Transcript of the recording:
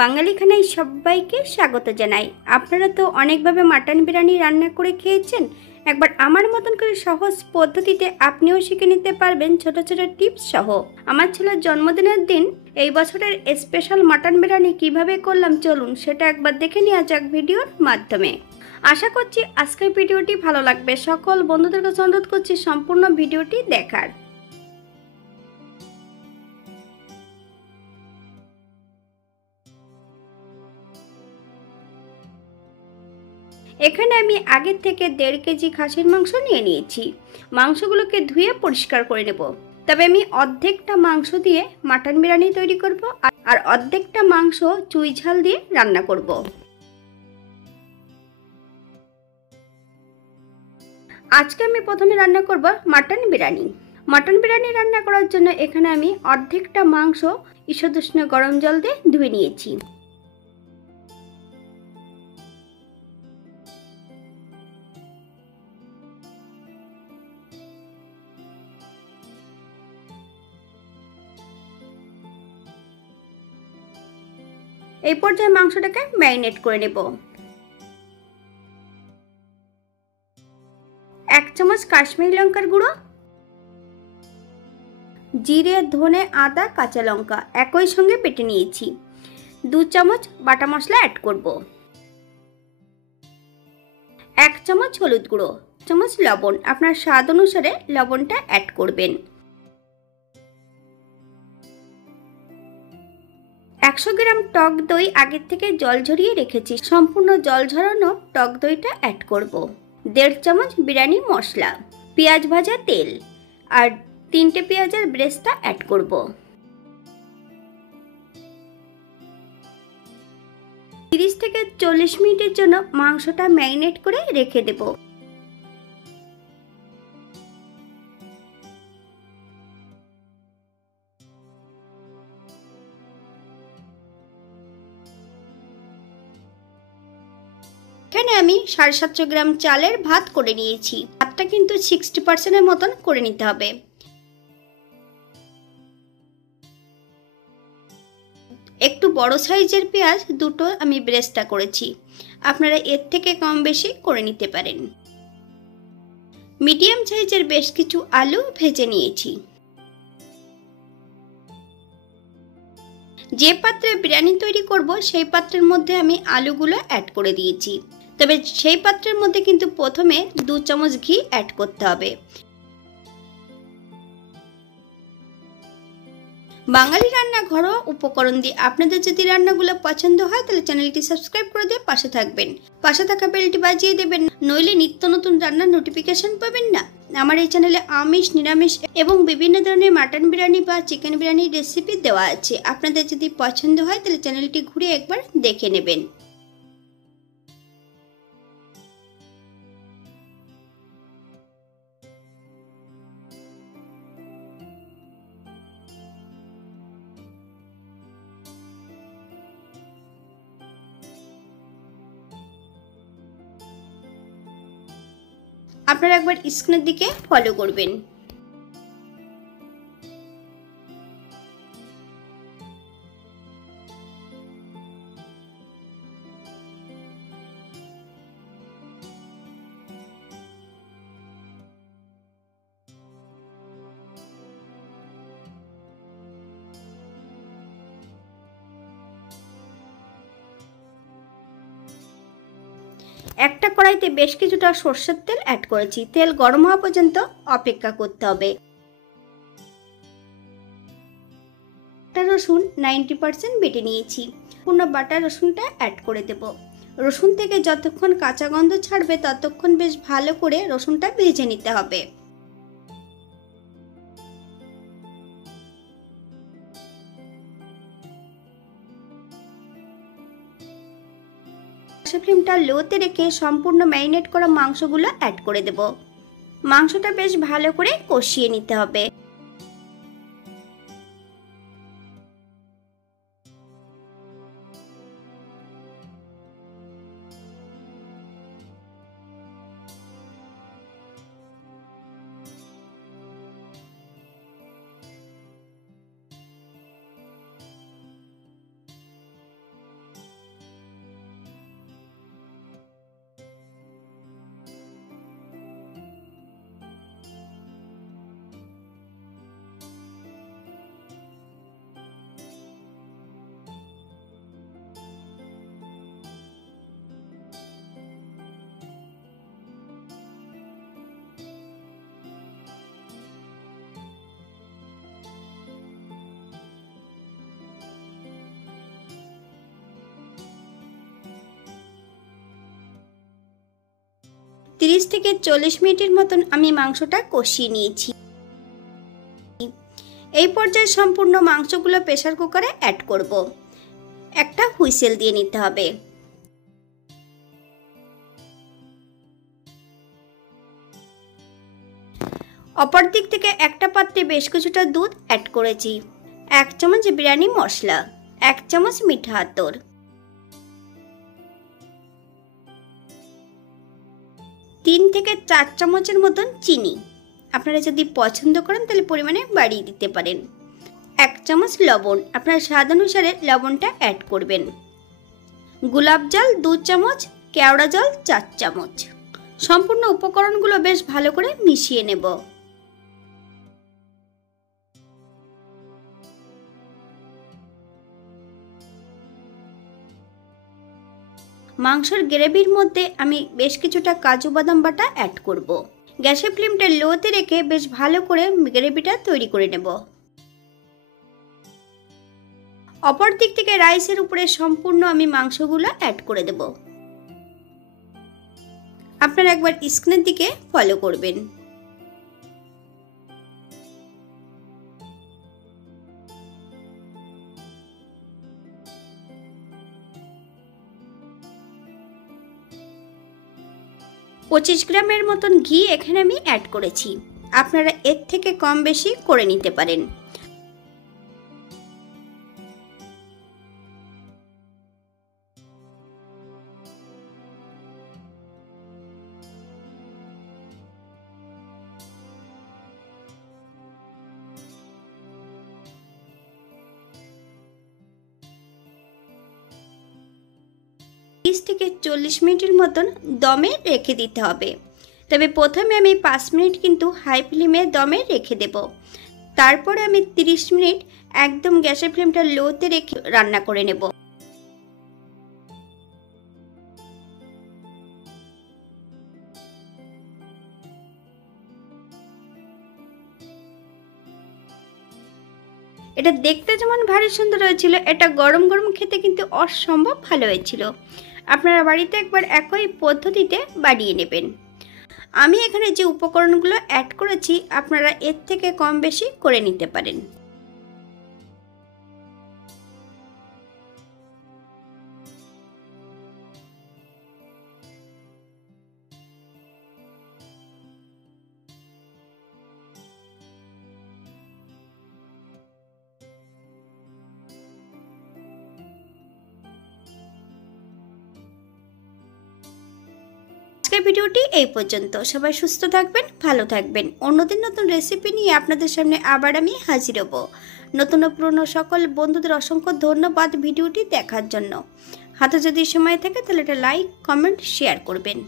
বাঙালি খানায় সবাইকে স্বাগত জানাই। আপনারা তো অনেকভাবে মাটন বিরিয়ানি রান্না করে খেয়েছেন। একবার আমার মতন করে সহজ পদ্ধতিতে আপনিও শিখে নিতে পারবেন ছোট ছোট টিপস সহ। আমার ছেলের জন্মদিনের দিন এই বছরের স্পেশাল মাটন বিরিয়ানি কিভাবে করলাম চলুন সেটা একবার দেখে নেওয়া যাক ভিডিওর মাধ্যমে। আশা করছি আজকের ভিডিওটি ভালো লাগবে। সকল বন্ধুদের কাছে অনুরোধ করছি সম্পূর্ণ ভিডিওটি দেখার। এখানে আমি আগের থেকে 1.5 কেজি খাসির মাংস নিয়ে নিয়েছি। মাংসগুলোকে ধুয়ে পরিষ্কার করে নেব। তবে আমি অর্ধেকটা মাংস দিয়ে মাটন বিরিয়ানি তৈরি করব আর অর্ধেকটা মাংস চুই ঝাল দিয়ে রান্না করব। আজকে আমি প্রথমে রান্না করব মাটন বিরিয়ানি। মাটন বিরিয়ানি রান্না করার জন্য এখানে আমি অর্ধেকটা মাংস ঈষদুষ্ণ গরম জল দিয়ে ধুয়ে নিয়েছি। এই পর্যায়ে মাংসটাকে ম্যারিনেট করে নেব। 1 চামচ কাশ্মীরি লঙ্কার গুঁড়ো, জিরে, ধনে, আদা, কাঁচা লঙ্কা একই সঙ্গে বেটে নিয়েছি। 2 চামচ বাটা মশলা অ্যাড করব। 1 চামচ হলুদ গুঁড়ো, 1 চামচ লবণ, আপনার স্বাদ অনুসারে লবণটা অ্যাড করবেন। 100 গ্রাম টক দই আগের থেকে জল ঝরিয়ে রেখেছি। সম্পূর্ণ জল ঝরানো টক দইটা অ্যাড করব। 1.5 চামচ বিরিয়ানি মশলা, পেঁয়াজ ভাজা তেল আর 3টে পেঁয়াজের ব্রেস্তা অ্যাড করব। 30 থেকে 40 মিনিটের জন্য মাংসটা ম্যারিনেট করে রেখে দেব। এখানে আমি 750 গ্রাম চালের ভাত করে নিয়েছি। ভাতটা কিন্তু 60% মতন করে নিতে হবে। একটু বড় সাইজের পেঁয়াজ দুটো আমি ব্রেস্তা করেছি, আপনারা এর থেকে কম বেশি করে নিতে পারেন। মিডিয়াম সাইজের বেশ কিছু আলু ভেজে নিয়েছি। যে পাত্রে বিরিয়ানি তৈরি করব সেই পাত্রের মধ্যে আমি আলুগুলো অ্যাড করে দিয়েছি। তবে সেই পাত্রের মধ্যে কিন্তু প্রথমে 2 চামচ ঘি অ্যাড করতে হবে। বাঙালি রান্না ঘরোয়া উপকরণ দিয়ে আপনাদের যদি রান্নাগুলো পছন্দ হয় তাহলে চ্যানেলটি সাবস্ক্রাইব করে দিয়ে পাশে থাকবেন। পাশে থাকা বেলটি বাজিয়ে দেবেন, নইলে নিত্য নতুন রান্নার নোটিফিকেশন পাবেন না। আমার এই চ্যানেলে আমিষ, নিরামিষ এবং বিভিন্ন ধরনের মাটন বিরিয়ানি বা চিকেন বিরিয়ানির রেসিপি দেওয়া আছে। আপনাদের যদি পছন্দ হয় তাহলে চ্যানেলটি ঘুরে একবার দেখে নেবেন। আপনারা একবার স্ক্রিনের দিকে ফলো করবেন। একটা কড়াইতে বেশ কিছুটা সরষের তেল অ্যাড করেছি। তেল গরম হওয়া পর্যন্ত অপেক্ষা করতে হবে। রসুন 90% বেটে নিয়েছি। পূর্ণ বাটা রসুনটা অ্যাড করে দেব। রসুন থেকে যতক্ষণ কাঁচা গন্ধ ছাড়বে ততক্ষণ বেশ ভালো করে রসুনটা ভেজে নিতে হবে। ফ্লেমটা লোতে রেখে সম্পূর্ণ ম্যারিনেট করা মাংসগুলো অ্যাড করে দেব। মাংসটা বেশ ভালো করে কষিয়ে নিতে হবে। 30 থেকে 40 মিনিটের মতন আমি মাংসটা কষিয়ে নিয়েছি। এই পর্যায়ে সম্পূর্ণ মাংসগুলো প্রেসার কুকারে অ্যাড করব। একটা হুইসেল দিয়ে নিতে হবে। অপর দিক থেকে একটা পাত্রে বেশ কিছুটা দুধ অ্যাড করেছি, 1 চামচ বিরিয়ানি মশলা, 1 চামচ মিঠা আতর, 3 থেকে 4 চামচের মতন চিনি। আপনারা যদি পছন্দ করেন তাহলে পরিমাণে বাড়িয়ে দিতে পারেন। 1 চামচ লবণ, আপনার স্বাদ অনুসারে লবণটা অ্যাড করবেন। গোলাপ জল 2 চামচ, কেওড়া জল 4 চামচ। সম্পূর্ণ উপকরণগুলো বেশ ভালো করে মিশিয়ে নেব। মাংসের গ্রেভির মধ্যে আমি বেশ কিছুটা কাজু বাদাম বাটা অ্যাড করব। গ্যাসের ফ্লেমটা লোতে রেখে বেশ ভালো করে গ্রেভিটা তৈরি করে নেব। অপর দিক থেকে রাইসের উপরে সম্পূর্ণ আমি মাংসগুলো অ্যাড করে দেব। আপনারা একবার স্ক্রিনের দিকে ফলো করবেন। পঁচিশ গ্রামের মতন ঘি এখানে আমি অ্যাড করেছি। আপনারা এর থেকে কম বেশি করে নিতে পারেন। থেকে 40 মিনিটের মতন দমে রেখে দিতে হবে। তবে প্রথমে আমি 5 মিনিট কিন্তু হাই ফ্লেমে দমে রেখে দেব। তারপরে আমি 30 মিনিট একদম গ্যাসের ফ্লেমটা লোতে রেখে রান্না করে নেব। এটা দেখতে যেমন ভারী সুন্দর হয়েছিল, এটা গরম গরম খেতে কিন্তু অসম্ভব ভালো হয়েছিল। আপনারা বাড়িতে একবার একই পদ্ধতিতে বানিয়ে নেবেন। আমি এখানে যে উপকরণগুলো অ্যাড করেছি আপনারা এর থেকে কম বেশি করে নিতে পারেন। আজকের ভিডিওটি এই পর্যন্ত। সবাই সুস্থ থাকবেন, ভালো থাকবেন। অন্যদিন নতুন রেসিপি নিয়ে আপনাদের সামনে আবার আমি হাজির হব। নতুন ও পুরনো সকল বন্ধুদের অসংখ্য ধন্যবাদ ভিডিওটি দেখার জন্য। হাতে যদি সময় থাকে তাহলে একটা লাইক, কমেন্ট, শেয়ার করবেন।